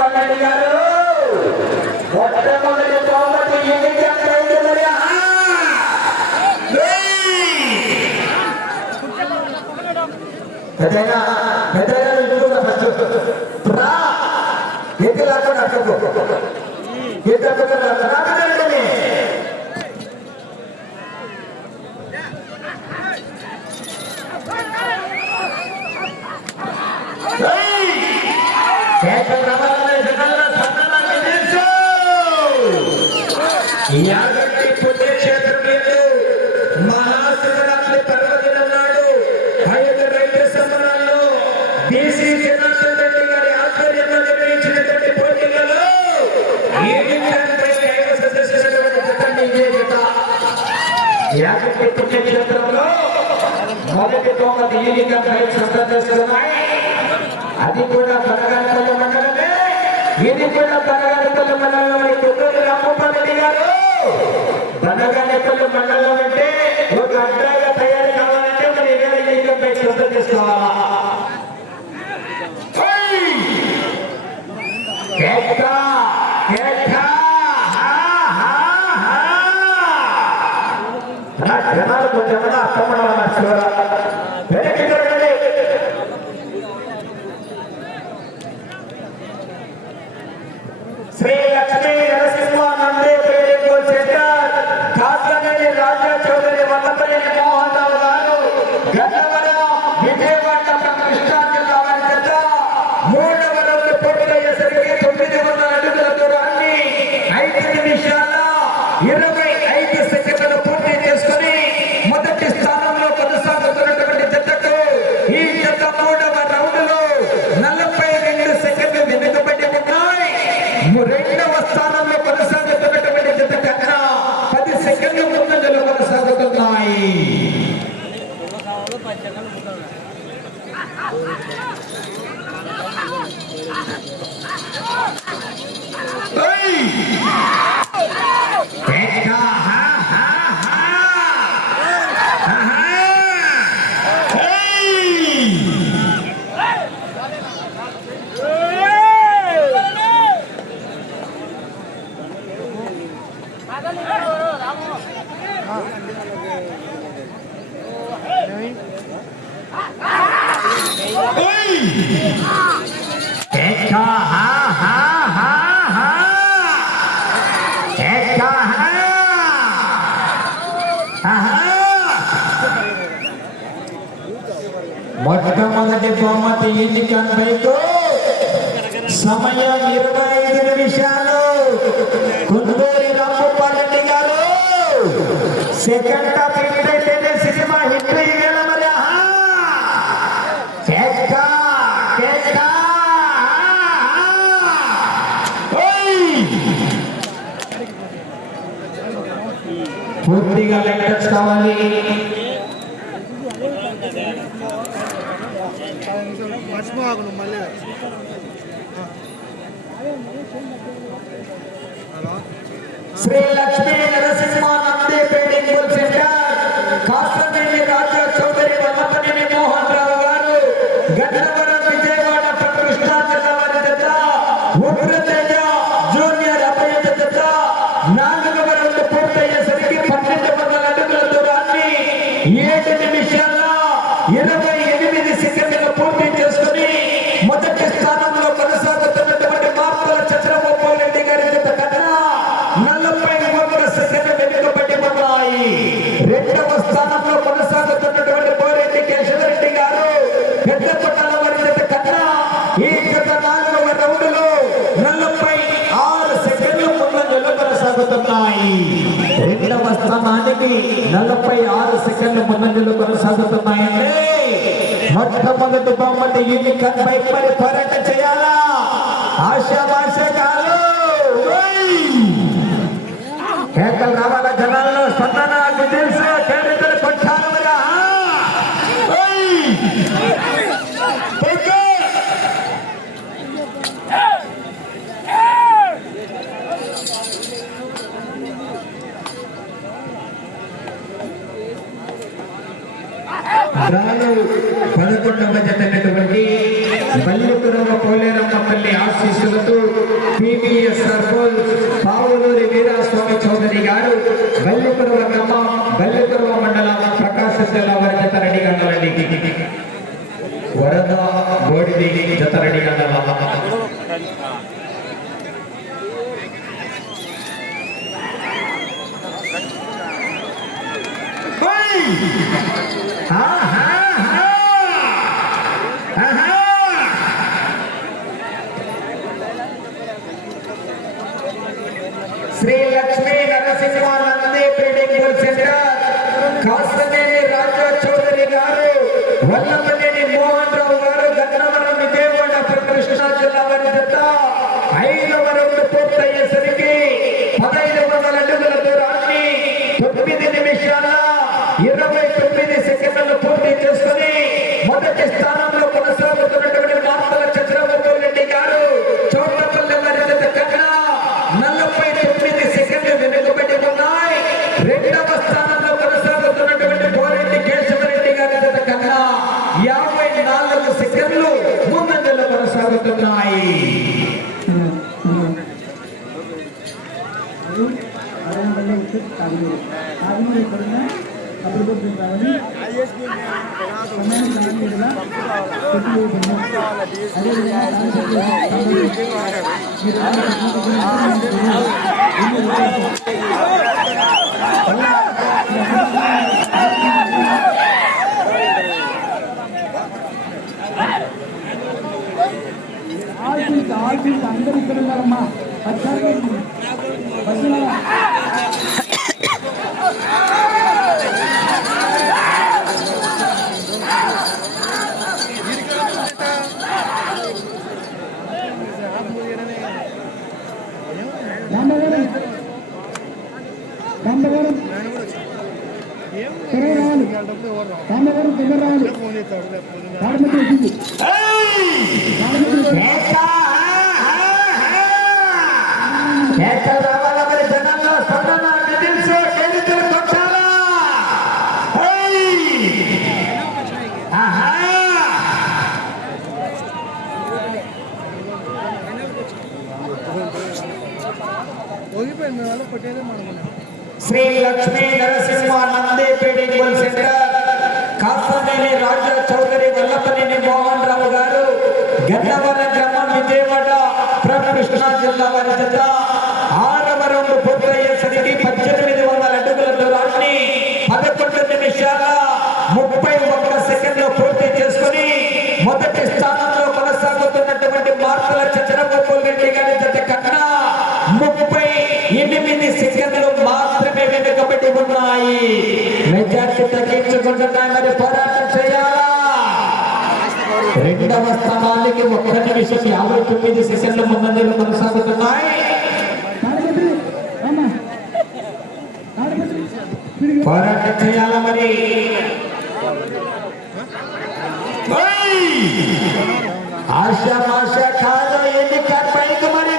పల్లెడి గారు మొట్టమొదటి బహుమతి పెద్దగా పుణ్యక్షేత్రం మహాశివరాత్రి పర్వదినం నాడు ఐదు రైతు సమరాల్లో బీసీ జనార్దన్ రెడ్డి గారి ఆధ్వర్యంలో నిర్వహించినటువంటి పోటీలలో యాగంటి పుణ్యక్షేత్రంలో మొదటి బహుమతి ఈలింగం రైతు సందర్శన చేస్తున్నాయి. అది కూడా బనగానపల్లి మండలమే. ఇది కూడా బనగానపల్లి మండలంలోని కొత్తూరు రామోపారెడ్డి గారు. బనగానపల్లి మండలం అంటే ఒక అడ్డాగా తయారు కావాలంటే మరి ఈలింగంపై శ్రద్ధ చేసుకోవాలా. జనాలు కొంచెం అర్థమడం శ్రీ లక్ష్మీ నరసింహానందే పేరు సెంటర్ కాసనల్లి రాజా చౌదరి వల్లపల్లి మోహన్ రావు గారు గన్నవరం విజయవాడ కృష్ణా జిల్లా వారి చేత మూడవ రౌండ్ పూర్తయ్యేసరికి 900 అడుగుల దూరాన్ని 5 నిమిషాల 25 సెకండ్లు పూర్తి చేసుకుని మొదటి స్థానంలో కొనసాగుతున్నటువంటి జతకు ఈ జత మూడవ రౌండ్ లో 42 సెకండ్లు వెనుకబడి ఉన్నాయి. రెండవ స్థానంలో కొనసాగుతున్నటువంటి జత కన్నా 10 సెకండ్లు ముందంజలో కొనసాగుతున్నాయి. మొట్టమొదటి బహుమతి ఈలింగం బైకు సమయం 25 నిమిషాలు. కుందూరి రామోపారెడ్డి గారు సెకండ్ టాప్ హిట్ అయితేనే సినిమా హిట్ ఇవ్వాల. మరి పూర్తిగా లెక్కస్ కావాలి. శ్రీ లక్ష్మీ నరసింహానందే పేరు సెంటర్ కాసనల్లి రాజా చౌదరి వల్లపల్లి మోహన్ రావు గారు గన్నవరం విజయవాడ కృష్ణా జిల్లా వారి చేత ఉగ్రతేజ జూనియర్ అభ్యర్థి చేత 4వ రౌండ్ పూర్తయ్యేసరికి 1200 అడుగుల దూరాన్ని 7 నిమిషాల 28 సెకండ్లు పూర్తి చేసుకుని మొదటి స్థానంలో కొనసాగుతున్నటువంటి మార్పుల చంద్రబాబు గారి చేత కన్నా 41 సెకండ్లు వెనుకబడి ఉన్నాయి. రెండవ స్థానంలో కొనసాగుతున్నటువంటి పోరెడ్డి కేశవరెడ్డి గారు పెద్దపట్టాల వారి చేత కన్నా ఈ గత 4వ రౌండ్లో 46 సెకండ్లు ముందంజలో కొనసాగుతున్నాయి. రెండవ స్థానానికి 46 సెకండ్లు ముందంజలో కొనసాగుతున్నాయండి. మొట్టమొదటి బహుమతి ఈలింగం బైక్ మరి పోరాట చేయాలా. ఆశామాష కాదు కేకలు రావాలా. జనాల్లో స్పందన తెలుసు. కేరళ కొట్టాలి. రాను 11వ జత అయినటువంటి బల్లిపురవ పోలేరమ్మపల్లి ఆశీస్సు ఆశీస్సులతో పివిఎస్ సర్పల్ పావులూరి వీరాస్వామి చౌదరి గారు బెల్లిపురవ గ్రామం బెల్లిపురవ మండలం ప్రకాశం జిల్లా వారి జత రెడీ గంటలండి. వరద బోడిది జత రెడీ గంటల శ్రీ లక్ష్మీ నరసింహానందే trading bull centre Kasthaneni Raja Chowdary garu, Vallabhaneni Mohan Rao garu, Gannavaram Vijayawada Krishna జిల్లా వారి జత 5వ రౌండ్ పూర్తయ్యేసరికి 1500 అడుగుల దూరాన్ని 9 నిమిషాల 29 సెకండ్లు పూర్తి చేసుకుని మొదటి స్థానంలో కొనసాగుతున్నటువంటి మార్తల చంద్రబాబు రెడ్డి గారు చోట్లపల్లి వారి జత కన్నా 49 సెకండ్లు వెనుకబడి ఉన్నాయి. రెండవ స్థానంలో కొనసాగుతున్నటువంటి కోరెడ్డి కేశవరెడ్డి గారి జత కన్నా 54 సెకండ్లు ముందంజలో కొనసాగుతున్నాయి. అందరూ ఇక్కడ ఉన్నారమ్మా. శ్రీ లక్ష్మీ నరసింహానందే trading bull centre Kasthaneni Raja Chowdary, Vallabhaneni Mohan Rao garu, Gannavaram గ్రామం విజయవాడ కృష్ణా జిల్లా వారి జత 6వ రౌండ్ పూర్తయ్యేసరికి 1800 అడుగుల దూరాన్ని 11 నిమిషాల 31 సెకండ్లు పూర్తి చేసుకుని మొదటి స్థానంలో కొనసాగుతున్నటువంటి మార్తల చంద్రబాబు రెడ్డి గారి జత కన్నా 38 సెకండ్లు మాత్రమే వెనుకబడి ఉన్నాయి. మెజార్టీ తగ్గించుకుంటున్నాయి. మరి పోరాటం చేయాలా? రెండవ స్థానానికి 1 నిమిషం 59 సెకండ్ల ముందంజలో కొనసాగుతున్నాయి. పోరాటం చేయాలా? మరి ఆశ కాదు, ఎన్నిక పైకి మరి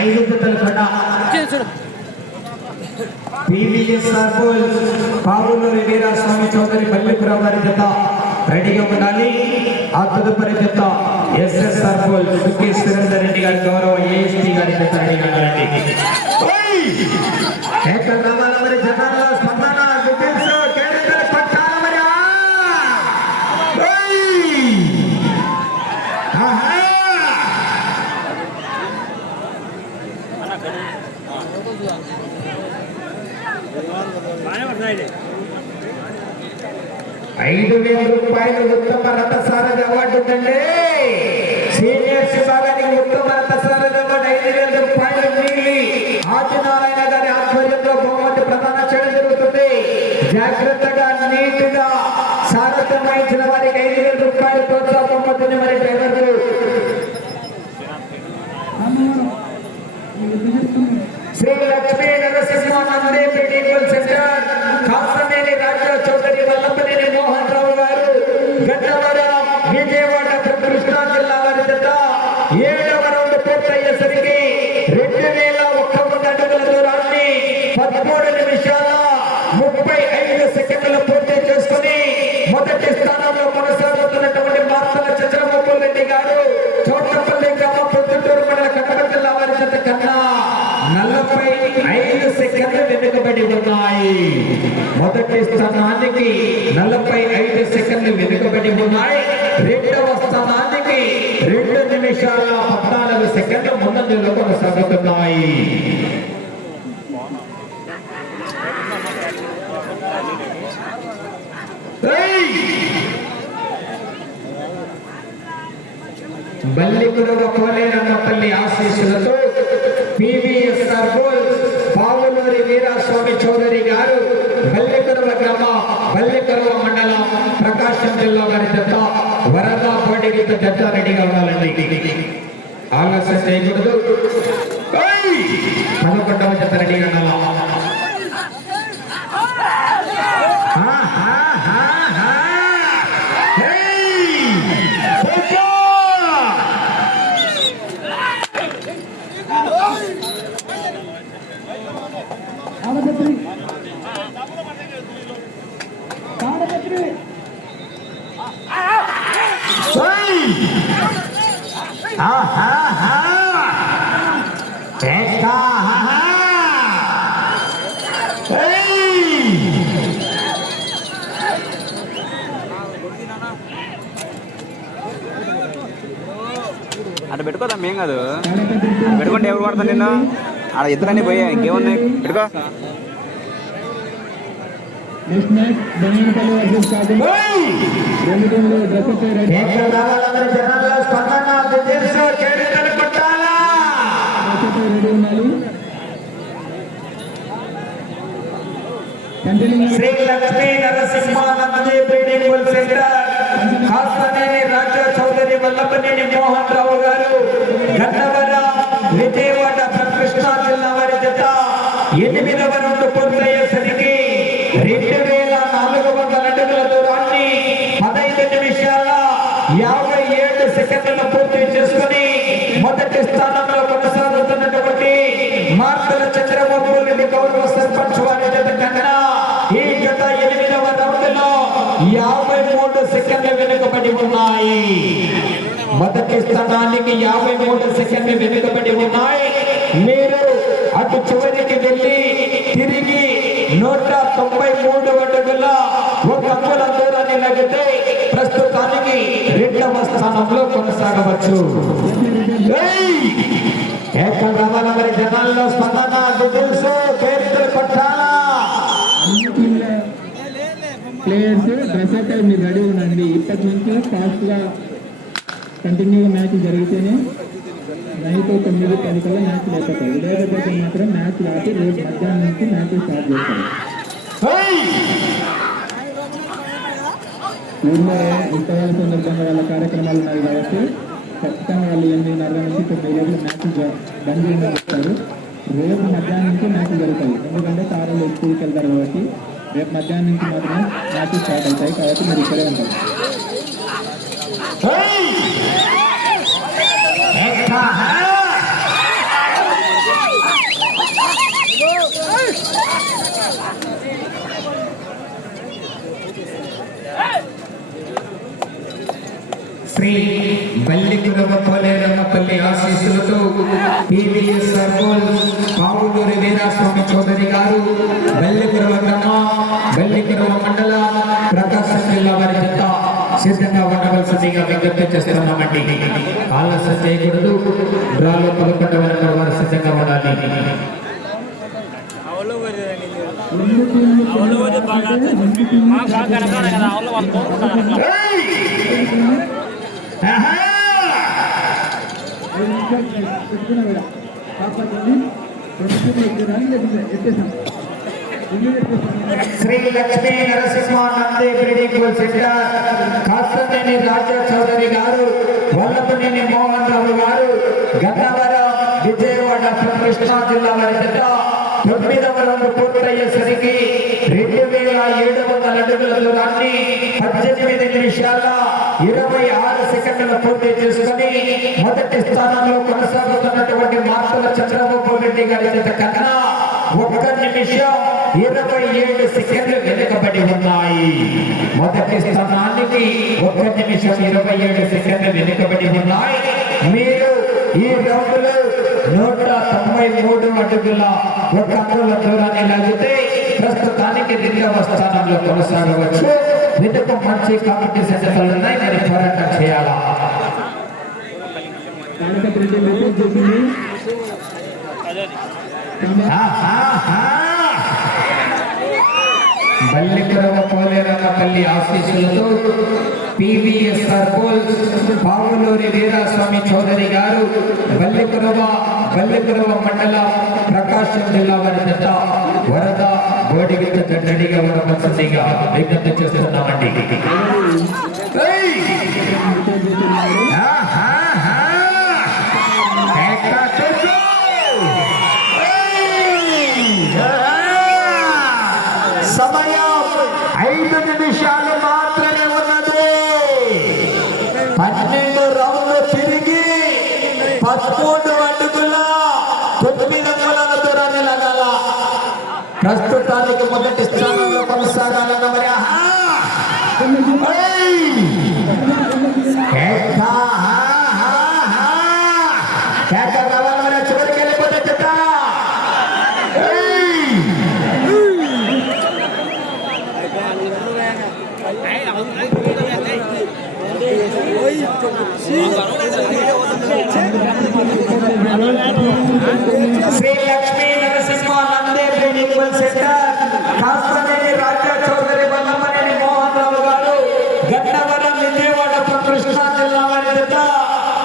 ఐదు జతలు కూడా పివిఎస్ సర్పల్ పావులూరి వీరాస్వామి చౌదరి బల్లిపురం వారి జత రెడీగా ఉండాలి. ఆ తదుపరి జత ఎస్ఎస్ సర్పల్ సుఖీ సురేందర్ రెడ్డి గారి గౌరవ ఏఎస్పీ గారి జత రెడీగా ఉండాలి. మరి జనాల్లో స్పందన ₹5,000 ఉత్తమ రథసారథి అవార్డు ఉందండి. సీనియర్స్ విభాగానికి ఉత్తమ రథసారథి అవార్డు ₹5,000 మిగిలి ఆదినారాయణ గారి ఆధ్వర్యంలో బహుమతి ప్రదానం చేయడం జరుగుతుంది. జాగ్రత్తగా నీట్గా సారథ్యం వహించిన వారికి ₹5,000 ప్రోత్సాహ బహుమతిని మరి డ్రైవర్లు శ్రీ లక్ష్మీ నరసింహానందే trading bull centre Kasthaneni Raja Chowdary, Vallabhaneni Mohan Rao garu, Gannavaram Vijayawada Krishna జిల్లా వారి జత 7వ రౌండ్ పూర్తయ్యేసరికి 2001 అడుగుల దూరాన్ని 13 నిమిషాల సెకండ్లు పూర్తి చేసుకుని మొదటి స్థానంలో కొనసాగుతున్నటువంటి మార్తల చంద్రబాబు రెడ్డి గారు చోట్లపల్లి గ్రామం పొద్దుటూరు మండల కడప జిల్లా వారి జత కన్నా 45 సెకండ్లు వెనుకబడి ఉన్నాయి. మొదటి స్థానానికి 45 సెకండ్లు వెనుకబడి ఉన్నాయి. రెండవ స్థానానికి 2 నిమిషాల 14 సెకండ్లు ముందంజలో కొనసాగుతున్నాయి. బల్లికురవ కోలేరమ్మపల్లి ఆశీస్సులతో పివిఎస్ఆర్ బోల్స్ పావులూరి వీరాస్వామి చౌదరి గారు బల్లికురవ గ్రామం బల్లికురవ మండలం ప్రకాశం జిల్లా వారి జత వరదా పోటీతో జత రెడీగా ఉండాలండి. ఆలస్యం చేయకూడదు. 11వ జత రెడీగా ఉండాలి. తాడపత్రి తాడపత్రి అటు పెట్టుకోదా మేం కాదు పెట్టుకుంటే ఎవరు పడతా నిన్ను ఆడ ఇద్దరని పోయా ఇంకేమున్నాయి పెట్టుకో. Next match Bengaluru versus Kakinada. బెంగళూరులో డ్రెస్ రెడీ. రెడీ ఉండాలి. శ్రీ లక్ష్మీ నరసింహానందే బ్రీడింగ్ సెంటర్ కాస్తనేని రాజా చౌదరి వల్లభనేని మోహన్ రావు గారు గన్నవర విజయవాడ కృష్ణా జిల్లా వారి జత 8వ రౌండ్ పూర్తయ్యేసరికి 2400 అడుగుల దూరాన్ని 15 నిమిషాల 57 సెకండ్ల పూర్తి చేసుకుని మొదటి స్థానంలో కొనసాగుతున్నటువంటి మార్తల చంద్రబాబు రెడ్డి గౌరవ సర్పంచ్ వారి జత కన్నా ఈ జత 8వ రౌండ్ లో 53 సెకండ్లు వెనుకబడి ఉన్నాయి. మొదటి స్థానానికి 53 సెకండ్లు వెనుకబడి ఉన్నాయి. మీరు అటు చివరికి వెళ్ళి తిరిగి 193 అడుగుల 1 అంగుళ దూరాన్ని లాగితే ప్రస్తుతానికి 2వ స్థానంలో కొనసాగవచ్చు. ఏకం రావాల మరి జనాల్లో స్పందన తెలుసు పేరుతో కొట్టాలా. ప్లేయర్స్ డ్రెస్ అప్ మీరు రెడీ ఉండండి. ఇప్పటి నుంచి ఫాస్ట్ గా కంటిన్యూగా మ్యాచ్ జరిగితేనే నైట్ 9-10 కల్లా మ్యాచ్ లేకపోతాయి. లేకపోతే మాత్రం మ్యాచ్ ఆపి రేపు మధ్యాహ్నం నుంచి మ్యాచ్ స్టార్ట్ చేస్తారు. ఊళ్ళో ఉత్సవాల సందర్భంగా వాళ్ళ కార్యక్రమాలు ఉన్నాయి కాబట్టి ఖచ్చితంగా వాళ్ళు 8:30 నుంచి 9 గంటల మ్యాచ్ బంద్ చేయమని చెప్తారు. రేపు మధ్యాహ్నం నుంచి మ్యాచ్ జరుగుతాయి. ఎందుకంటే తారలు స్కూల్కి వెళ్తారు కాబట్టి రేపు మధ్యాహ్నం నుంచి మాత్రమే మ్యాచ్ స్టార్ట్ అవుతాయి. కాబట్టి మీరు ఇక్కడే ఉంటారు. శ్రీ బల్లికురవ కోలేరమ్మపల్లి ఆశీస్సులతో పివిఎస్ఆర్ బోల్స్ పావులూరి వీరాస్వామి చౌదరి గారు బల్లికురవ గ్రామం బల్లికురవ మండల ప్రకాశం జిల్లా వారి జత సిద్ధంగా ఉండవలసిందిగా విజ్ఞప్తి చేస్తున్నామండి. ఆలస్యం చేయకూడదు. డ్రాలో 11వ నెంబర్ వారు సిద్ధంగా ఉండాలి. శ్రీ లక్ష్మీ నరసింహానందే బ్రీడింగ్ సెంటర్ కాస్తనేని రాజా చౌదరి గారు వల్లభనేని మోహన్ రావు గారు గన్నవర విజయవాడ కృష్ణా జిల్లా వారి జత 9వ రౌండ్ పూర్తయ్యేసరికి 2700 అడుగుల దూరాన్ని 18 నిమిషాల 26 సెకండ్ల పూర్తి చేసుకుని మొదటి స్థానంలో కొనసాగుతున్నటువంటి మార్తల చంద్రబాబు రెడ్డి గారి జత కన్నా 1 నిమిషం 27 సెకండ్లు వెనుకబడి నిమిషం 27 సెకండ్లు వెనుకబడి ఉన్నాయి. మీరు ఈ రౌండ్లో 193 అడుగుల 1 అంగుళం దూరాన్ని లాగితే ప్రస్తుతానికి 2వ స్థానంలో కొనసాగవచ్చు. వెనుక మంచి కాంపిటీషన్ ఉన్నాయి, మరి పోరాటం చేయాలా. బల్లికురవ పోలేరమ్మపల్లి ఆశీస్సులతో పివిఎస్ఆర్ పోల్స్ పావులూరి వీరాస్వామి చౌదరి గారు బల్లికురవ మండల ప్రకాశం జిల్లా వారి జత వరద బోడిగిత్త జడ్డడిగా ఉండవలసిందిగా విజ్ఞప్తి చేస్తున్నామండి. సమయం 5 నిమిషాలు మాత్రమే ఉన్నది. 12 రౌండ్లు తిరిగి 13 అడుగుల 9 అంగుళాల దూరాన్ని లాగాల. ప్రస్తుతానికి మొదటి స్థానంలో కొనసాగాలన్న మరి చివరికి వెళ్ళిపోతే చెత్త. శ్రీ లక్ష్మీ నరసింహ నందేపేట ఈక్వల్ సెంటర్ కాస్తనేని రాజా చౌదరి వల్లమనేని మోహన్ రావు గారు గన్నవరం విజయవాడ కృష్ణా జిల్లా వారి జత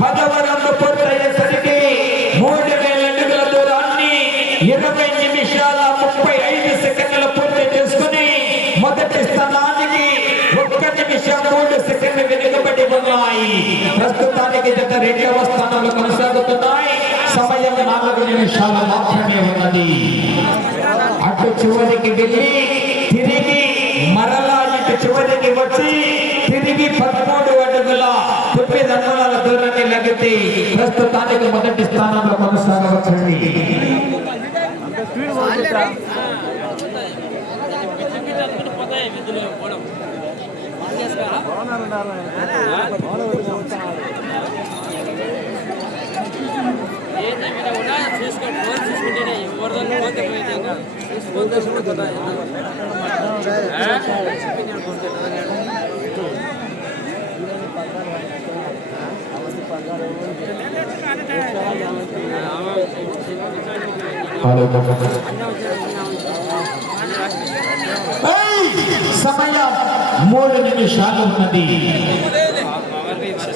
10వ రౌండ్ పూర్తయ్యేసరికి 3000 అడుగుల దూరాన్ని 20 నిమిషాల 35 సెకండ్లు పూర్తి చేసుకుని మొదటి స్థానానికి 1 నిమిషం 3 సెకండ్లు వెనుకబడి ఉన్నాయి. ప్రస్తుతానికి జత 2వ స్థానంలో కొనసాగుతున్నాయి. సమయం 4 నిమిషాలు మాత్రమే ఉన్నది. అటు చివరికి వెళ్ళి తిరిగి మరలా ఇటు చివరికి వచ్చి తిరిగి 13 అడుగుల 9 అంగుళాల దూరాన్ని లాగితే ప్రస్తుతానికి మొదటి స్థానంలో కొనసాగవచ్చండి. సమయం 3 నిమిషాలు ఉన్నది.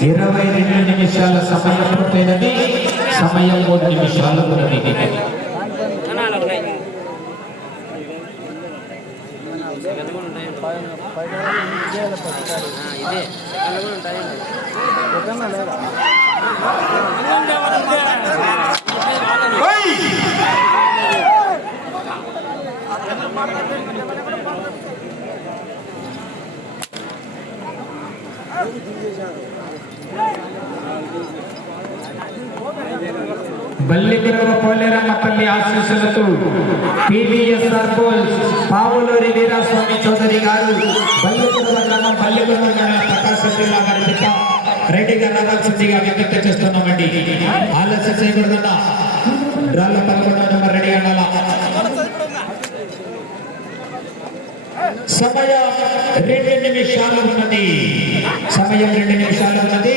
22 నిమిషాల సమయం పూర్తయినది. సమయం 3 నిమిషాలు ఉన్నది. బల్లికురవ పోలేరమ్మపల్లి ఆశీస్సులతో పివిఎస్ఆర్ పోల్స్ పావులూరి వీరాస్వామి చౌదరి గారు బల్లికురవ గ్రామం బల్లికురవ మండలం ప్రకాశం జిల్లా వారి జత రెడీగా రావాల్సిందిగా విజ్ఞప్తి చేస్తున్నామండి. ఆలస్యం చేయకూడదన్న డ్రాలో 11వ నెంబర్ రెడీ అవ్వాలా. సమయం 2 నిమిషాలు ఉన్నది. సమయం 2 నిమిషాలు ఉన్నది.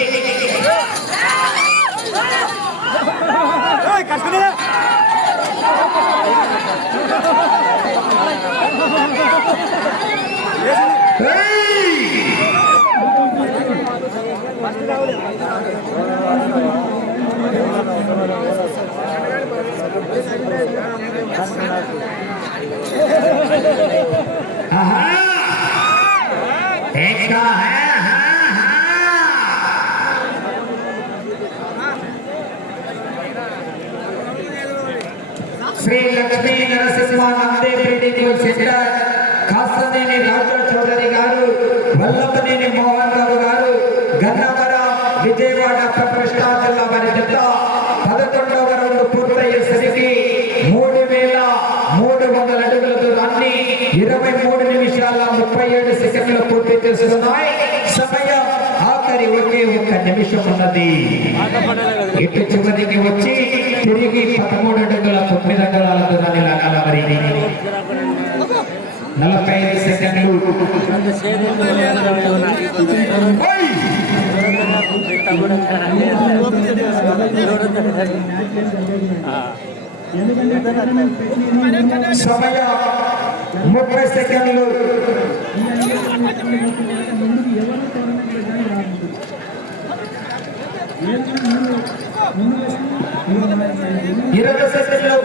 శ్రీ లక్ష్మీ నరసింహ నందేపేట సెంటర్ కాస్తనేని రాజా చౌదరి గారు వల్లభనేని మోహన్ రావు గారు గన్నవరం విజయవాడ కృష్ణా జిల్లా వారి జత 11వ రౌండ్ పూర్తయ్యేసరికి 3300 అడుగుల దూరాన్ని 23 నిమిషాల 37 సెకండ్లు పూర్తి చేస్తున్నాయి. సమయం ఆఖరి ఒకే ఒక్క నిమిషం ఉన్నది. ఇటు చివరికి వచ్చి తిరిగి 13 అడుగుల 9 అంగుళాల దూరాన్ని లాగాల. మరి 45 సెకండ్లు. సమయ 30 సెకండ్లు. 20 సెకండ్లు.